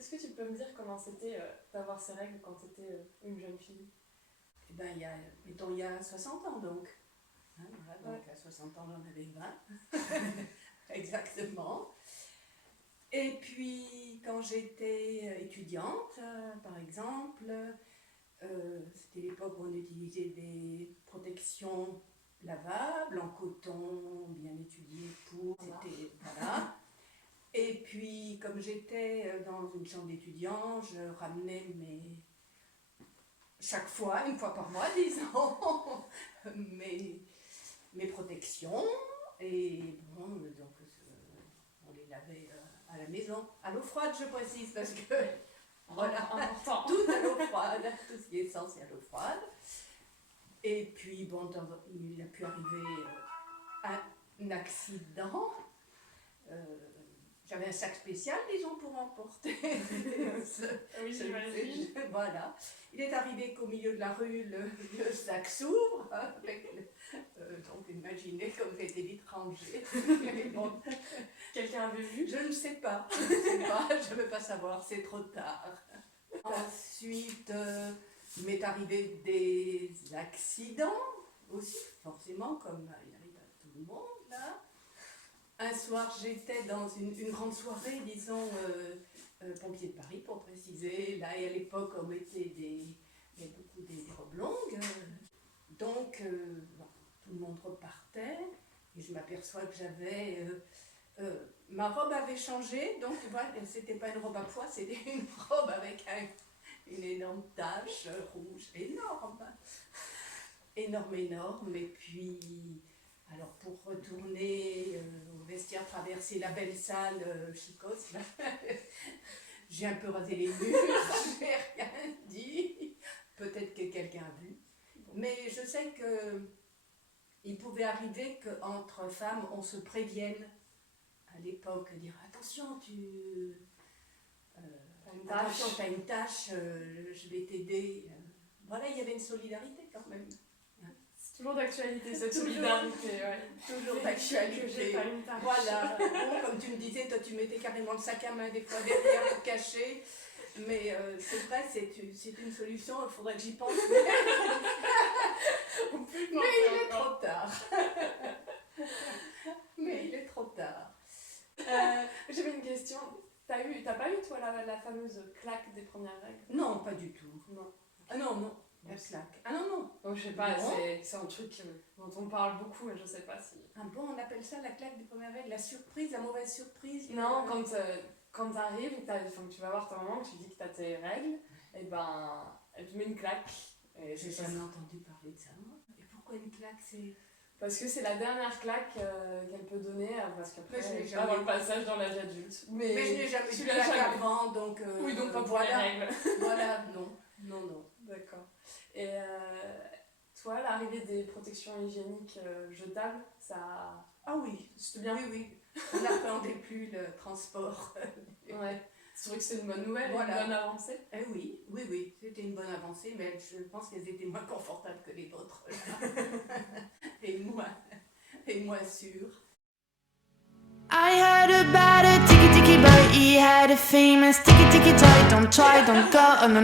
Est-ce que tu peux me dire comment c'était d'avoir ces règles quand tu étais une jeune fille? Eh ben, il y a 60 ans donc. Hein, voilà, donc Ouais. à 60 ans, j'en avais 20. Exactement. Et puis, quand j'étais étudiante, par exemple, c'était l'époque où on utilisait des protections lavables en coton, bien étudiées pour. C'était, voilà. Et puis, comme j'étais dans une chambre d'étudiants, je ramenais chaque fois, une fois par mois, disons, mes protections. Et bon, donc, on les lavait à la maison, à l'eau froide, je précise, parce que voilà, Important. tout à l'eau froide, tout ce qui est essentiel à l'eau froide. Et puis, bon, il a pu arriver un accident. J'avais un sac spécial, disons, pour emporter. Oui, j'imagine. Voilà. Il est arrivé qu'au milieu de la rue, le sac s'ouvre. Donc, imaginez comme j'étais vite rangée. Bon, Quelqu'un avait vu? je ne sais pas. Je ne veux pas savoir, c'est trop tard. Ensuite, il m'est arrivé des accidents aussi, forcément, comme il arrive à tout le monde, là. Un soir, j'étais dans une grande soirée, disons, pompiers de Paris, pour préciser. Là, et à l'époque, on mettait il y avait beaucoup des robes longues. Donc, bon, tout le monde repartait. Et je m'aperçois que j'avais... ma robe avait changé. Donc, voilà, c'était pas une robe à pois, c'était une robe avec une énorme tache rouge. Énorme. Énorme. Et puis... Alors, pour retourner au vestiaire, traverser la belle salle chicose, j'ai un peu rasé les murs, j'ai rien dit. Peut-être que quelqu'un a vu. Mais je sais qu'il pouvait arriver qu'entre femmes, on se prévienne à l'époque, dire attention, t'as une tâche, je vais t'aider. Voilà, il y avait une solidarité quand même. Toujours d'actualité, cette solidarité, ouais. Toujours d'actualité. Voilà. Bon, comme tu me disais, toi tu mettais carrément le sac à main des fois derrière pour cacher. Mais c'est vrai, c'est une solution, il faudrait que j'y pense. Mais il est trop tard. J'avais une question. T'as pas eu, toi, la fameuse claque des premières règles? Non, pas du tout. Non. Ah non. La claque. Ah non. Donc je sais pas, c'est un truc dont on parle beaucoup, mais je sais pas si... Ah bon, on appelle ça la claque des premières règles, la surprise, la mauvaise surprise? Non, quand t'arrives et que tu vas voir ta maman, que tu dis que t'as tes règles, et ben, elle te met une claque. Et j'ai jamais entendu parler de ça, moi. Et pourquoi une claque, c'est... Parce que c'est la dernière claque qu'elle peut donner, parce qu'après, je avant le passage dans l'âge adulte. Mais je n'ai jamais eu de claque avant, donc... oui, donc pas pour les règles. Voilà, non. D'accord. Et toi, l'arrivée des protections hygiéniques jetables, ça... Ah oui, c'était bien. Oui. On n'appréhendait plus le transport. Ouais. C'est vrai que c'est une bonne nouvelle, voilà. Une bonne avancée. Oui, c'était une bonne avancée, mais je pense qu'elles étaient moins confortables que les vôtres. et moins sûres. I heard about a tiki boy, he had a famous tiki toy. Don't try, don't go, oh no.